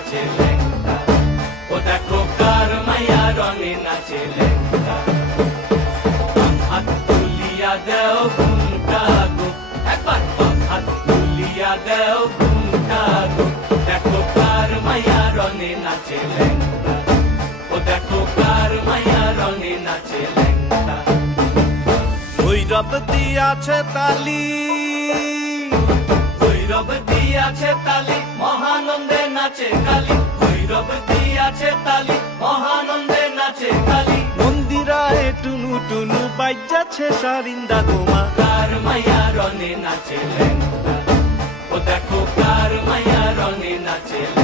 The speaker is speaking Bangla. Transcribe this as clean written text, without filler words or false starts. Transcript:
নাচে ল্যাংটা, ও দেখো কার মাইয়া রঙে নাচে ল্যাংটা। হাত তুলিয়া দেও ঘুমটা গো, একবার হাত তুলিয়া দেও ঘুমটা গো, দেখো কার মাইয়া রঙে নাচে ল্যাংটা, ও দেখো কার মাইয়া রঙে নাচে ল্যাংটা। ভৈরব দিয়াছে তালি, ভৈরব দিয়াছে তালি, মহানন্দে নাচে কালী, ভৈরব দিয়াছে তালি, মহানন্দে নাচে কালী। মন্দিরায় টুনু টুনু বাজ্যাছে সারিন্দা গোমা, কার মাইয়া রঙে নাচে ল্যাংটা, ও দেখো কার মাইয়া রঙে নাচে ল্যাংটা।